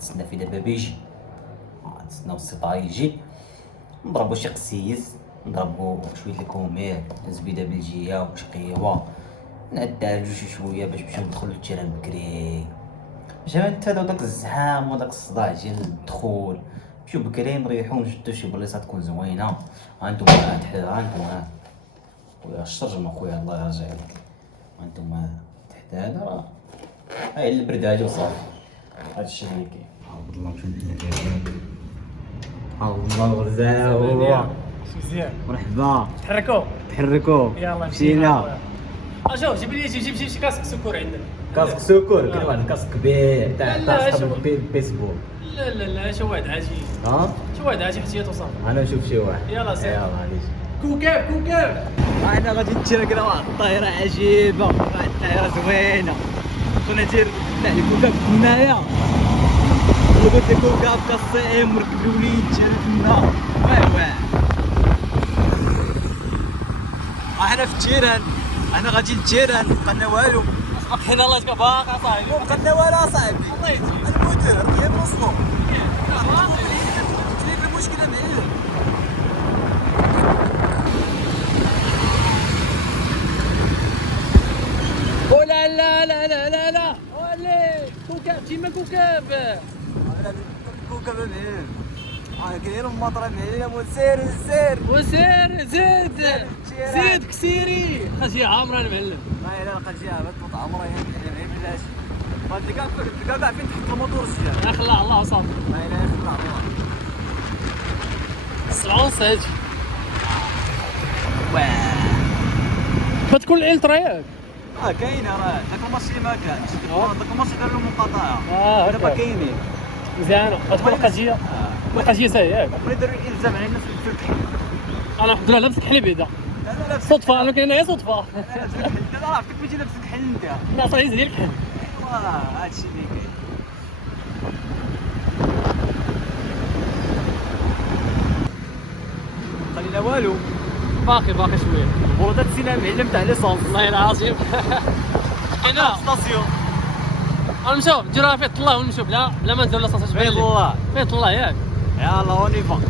تتسنى فيه دابا بيجي، تسناو السيطا يجي، نضربو شي قسيز، نضربو شويه الكومير، زبيده بلجيه وشي قهوه، نعدالو شي شويه باش نمشيو ندخلو للتيران بكري، باش ما نتفاداو داك الزحام وداك الصداع ديال الدخول. نمشيو بكري نريحو نشدو شي بليصه تكون زوينه. هانتوما تحت، هانتوما خويا الشرجم اخويا الله يرجع عليك، هانتوما تحت هذا راه هاي البرد هاجي وصافي. هادشي اللي كاين. عبد الله مشى للعيادة. الله غزاوة مزيان. مرحبا، تحركوا تحركوا يلا مشينا. شوف جيب لي شي كاسك سكر عندك. كاسك سكر، كاين واحد الكاسك كبير تاع لا، صاحب شوف. البيسبول. لا شي واحد عاجي، ها شي واحد عاجي احتياط وصافي. انا نشوف شي واحد. يلا سير. يلا عليك. كوكاب انا غادي نتشارك واحد الطايره عجيبه، واحد الطايره زوينه، كنا ندير الكوكاب هنايا، قلت لك كوكاب كالصي ام مركب الوليد جانا تما واه احنا في التيران، احنا غادي للتيران مبقالنا والو، حنا الله يتك باقي صاحبي. مبقالنا والو اصاحبي. الله يجزيك. المدير غير وصلوا شنو المشكله معلم. لا ولي كوكاب ديما كوكاب. كوكب معلم، كاين المطره معلم، سير وسير زيد كسيري خشي عامره المعلم. ما الا لقيت جهه بطلت عمرها هي بلاش، غادي كاع فين تحط الموتور السجاد. اخلع الله وصافي. ما الا يخلع الله. السبعة هاجي واه كتكون الالترا ياك. كاينه راه داك الماتش ما كانش، آه. داك الماتش دار لهم مقاطعه، دابا هكا كاينين. مزيانه غتكون القضيه. القضيه ساهله ياك. بغيت يديروا الالزام على الناس في الكحل. انا الحمد لله لابس كحلي بعدا انا لابس صدفه، انا كاين هي صدفه. دابا راه عرفتك ملي لابس الكحل انت. لا صاحبي ديال الكحل. ايوا هادشي اللي كاين. خلينا والو، باقي شويه. بروطات سينا معلم تاع ليسونس والله العظيم. حنا ستاسيون غنمشيو نديروها فيه طلاه ونمشيو بلا ما نديرو لاصاص بيض الله. فيه طلاه ياك. يلا اونيفا.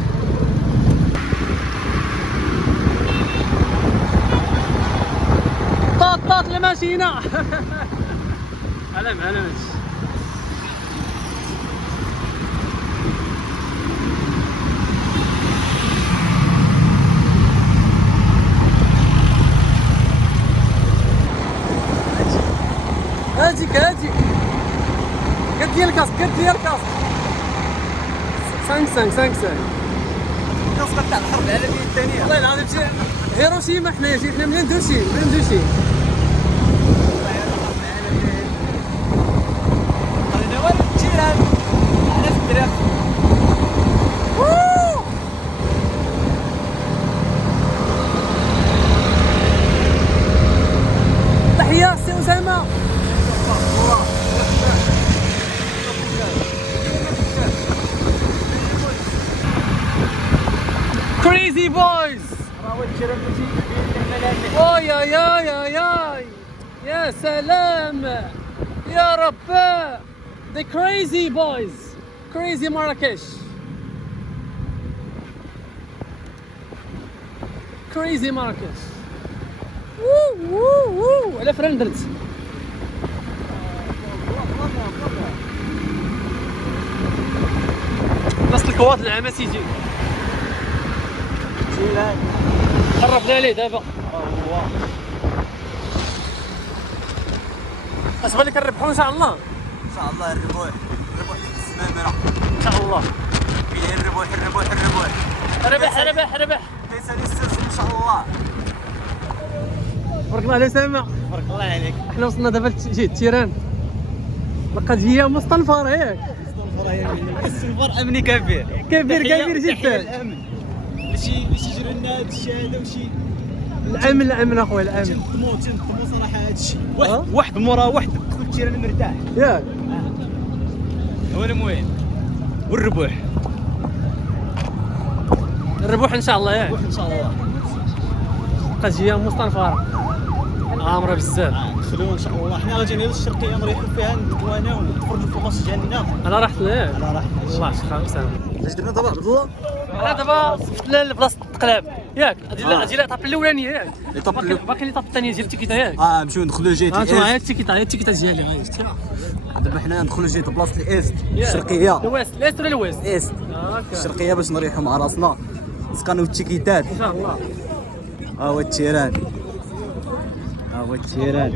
طاط الماشينه. على هادشي. هاجيك قد ديال الكاسك 5 القصه تاع الحرب العالميه الثانيه. والله العظيم هيروشيما. حنا من هندوشي. خلينا والو التيران، احنا في الطريق. تحية سي أسامة. كريزي بويز. راهو التيران ماشي الملامح. اوي يا سلام يا رب. The crazy boys. Crazy Marrakesh. Crazy Marrakesh. وو على فران درت. ناس الكواط العام سيجي تيران قربنا عليه دابا. هو اش بالك نربحو ان شاء الله. ان شاء الله الربوح في السمامره ان شاء الله. كاين الربوح. ربح ليس للسلسل ان شاء الله. بارك الله على سامع. بارك الله عليك. احنا وصلنا دابا للتيران، القضيه مستنفره ياك. استنفار امني كبير كبير تحية جدا. الامن. باش يجري لنا هاد الشهاده وشي الامن اخويا الامن. تنظموا صراحه هاد الشيء، أه؟ واحد مورا واحد دخل التيران مرتاح. ياك هو المهم. والربوح الربح ان شاء الله ياك. ان شاء الله. القضيه مستنفره. عامره بزاف. ندخلوا ان شاء الله. حنا راه جينا للشرقيه نريحوا فيها ندوانا ونتفرجوا في الفرص ديالنا. انا رحت ليه انا راه والله شكرا سلام. اش درنا دابا عبد الله؟ انا دابا صفت لبلاصه التقلاب ياك هادي ليطاب الاولانيه ياك باقي ليطاب الثانيه ديال التيكيتا ياك نمشيو ندخلوا جهه ها انتما هي الايست. التيكيتا ديالي ها شتيها دابا حنا ندخلوا جهه بلاصه الايست الشرقيه. الويست الايست ولا الويست ايست هكا الشرقيه باش نريحوا مع راسنا نسكانوا التيكيتات. ان شاء الله. ها هو التيران، ها هو التيران.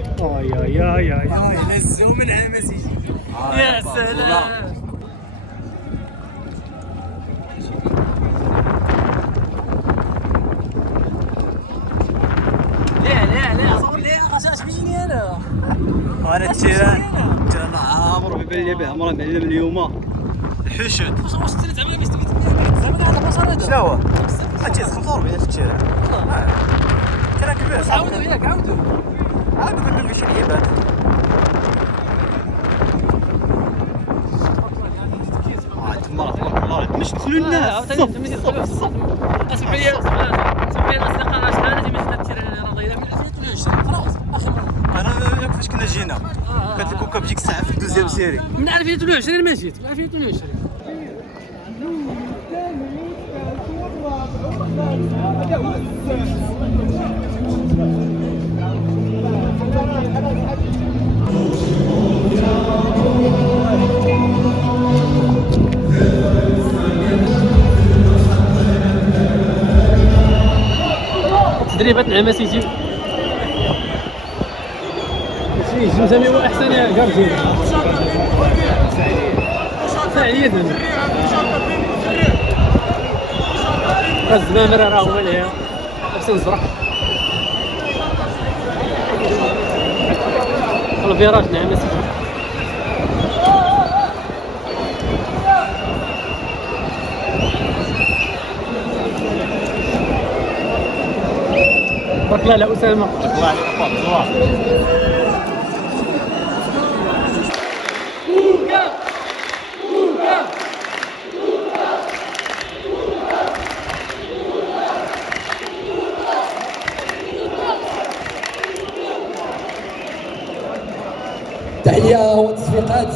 يا نزلوا من عمازي. يا سلام. لا صور لي غشاش مني انا. وانا التيران عامر بيبان به عمره معلم اليوم الحشد. واش انت زعما باش تبي زعما هذا البصر هذا شنو هو؟ اجي 45 في التيران. تيران كبير. عاودوا ياك عاودوا ما فيش العباد. تما تبارك الله باش ندخلوا الناس. عاوتاني تمشي تدخلوا في الصف. اسمح لي الاصدقاء راه شحال هذه ما التيران راه ضايله من 2022 خلاص اخر مره. انا فاش كنا جينا كانت الكوكب ديك الساعه في الدوزيام سيري. من 2022 ما جيت من 2022. تدريبات نعمة سيتي الزمزمي هو احسن يا كارتين فعليا الزمامر راه هو ليها لابس نزرق الفيراج نعمة سيتي. بارك الله على أسامة. الله عليك. تحية وتصفيقات.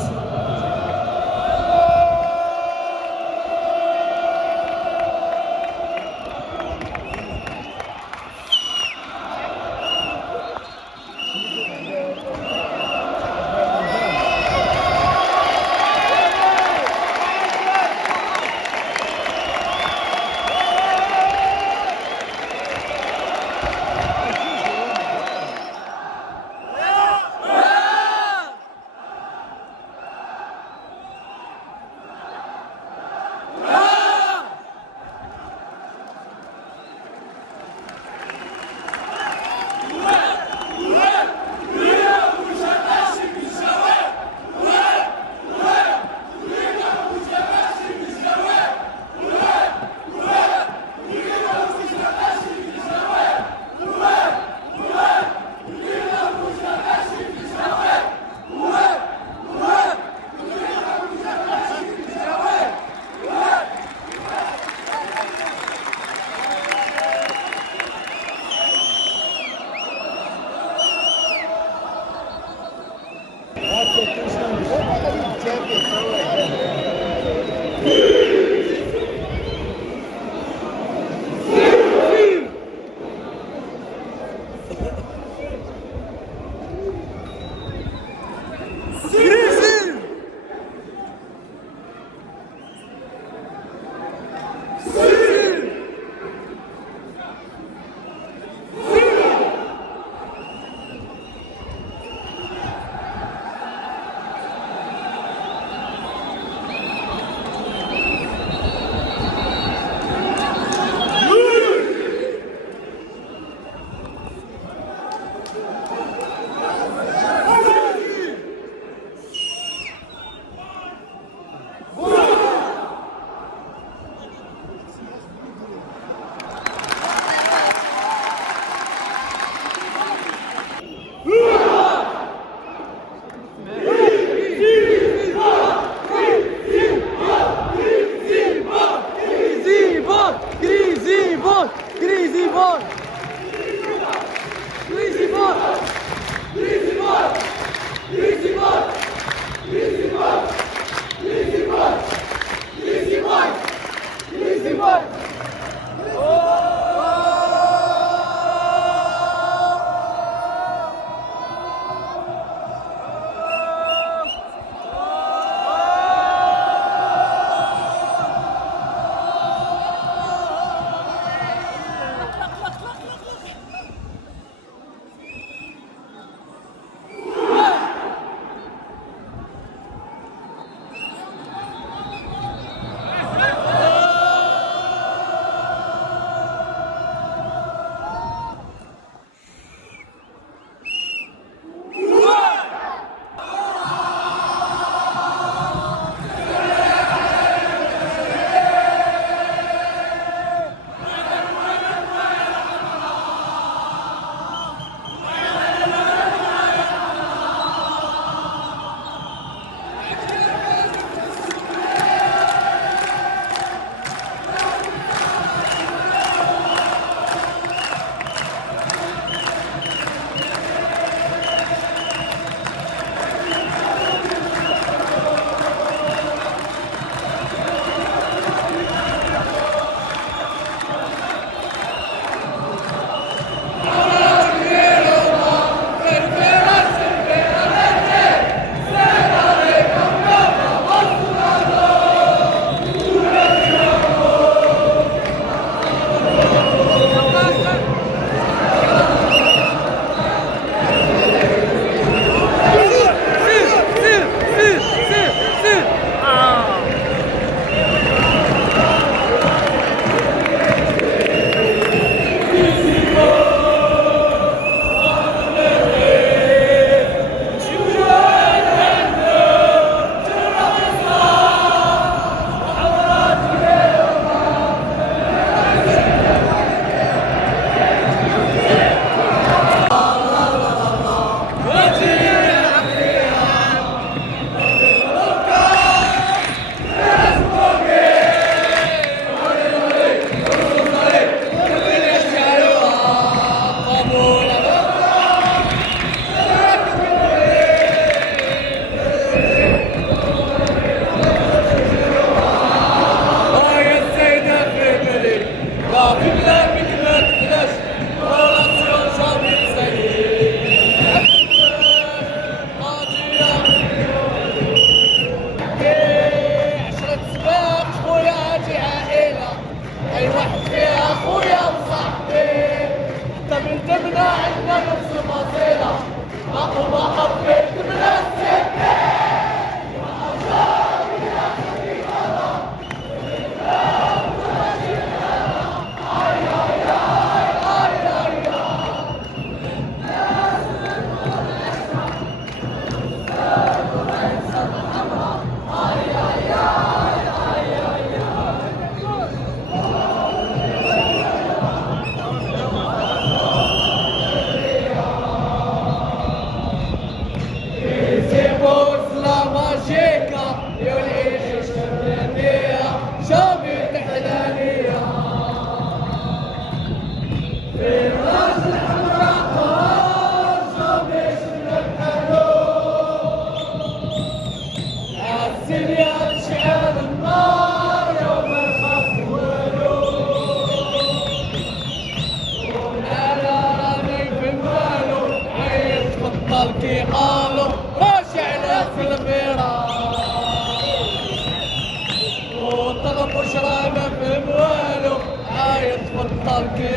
الشرقي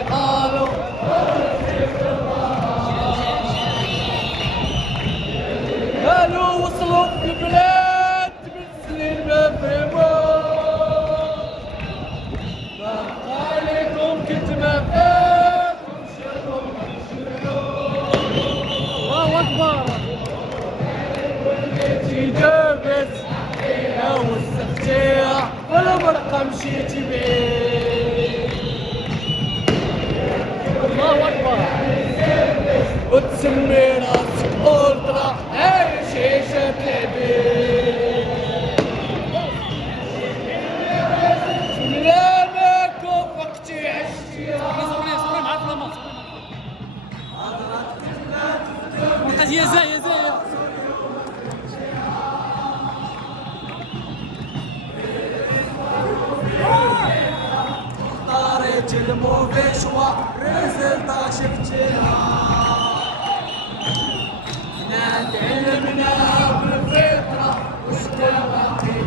قالوا وصلوا في البلاد من سنين ما فهموا ما عليكم كنت ما فهمكم شرهم الله أكبر جابت يا وسختيها ولا مرقة مشيتي بعيد الله أكبر وتسمي راسك أولترا عايش عيشة بلعبيد لا ماك وفقتي عشتيها يا زاي طاريت الموفي شوا ريزلتا شفتيها تعلمنا بالفطرة وشكل باقي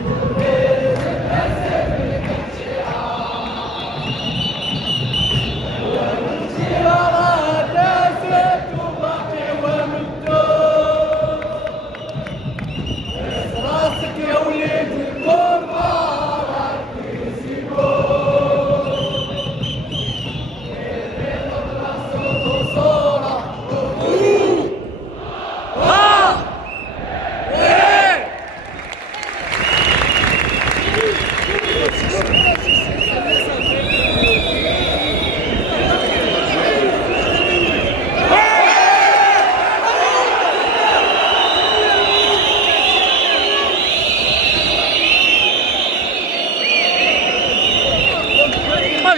راسك يا وليد الكبار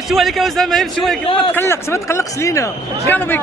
يمشيو عليك يا اسامه يمشيو عليك ما تقلقش لينا كالمي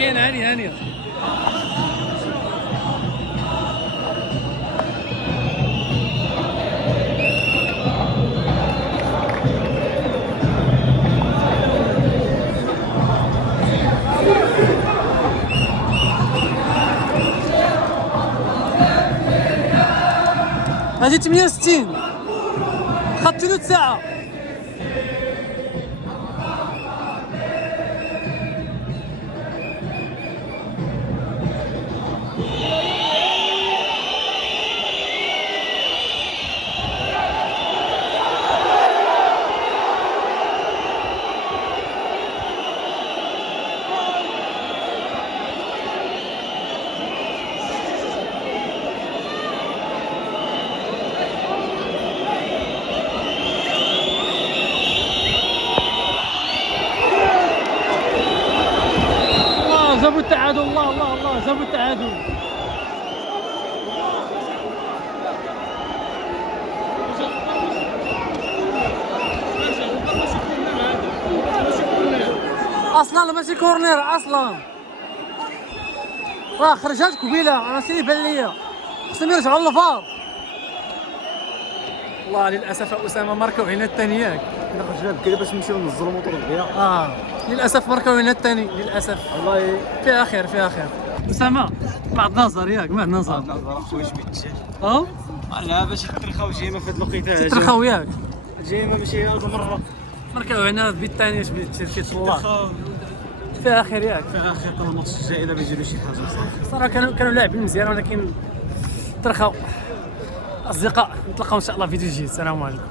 كاينه هانيه هذه 68 خدت ثلث ساعه. جابوا التعادل. اصلا ماشي كورنير اصلا، راه خرجات قبيله، انا سيري بان ليا خصهم يرجعوا للفار. والله للاسف اسامه ماركو هنا الثاني ياك. انا خرجنا بكري باش نمشيو ننزلوا الموطور ديالها. للاسف ماركو هنا الثاني للاسف. والله فيها خير فيها خير. اسامه بعد نظر ياك بعد نظر. خويا شبيت اه لا باش يترخاو جيمه في هاد الوقيته. ترخاو ياك. جيمه ماشي هاد المره. ماركو هنا بالثاني في الله. فيها خير ياك. فيها خير طال الماتش الجاي الا بيجيو شي حاجه صافي. صراحه كانوا لاعبين مزيان ولكن ترخاو. اصدقاء نتلاقاو ان شاء الله في فيديو جديد. السلام عليكم.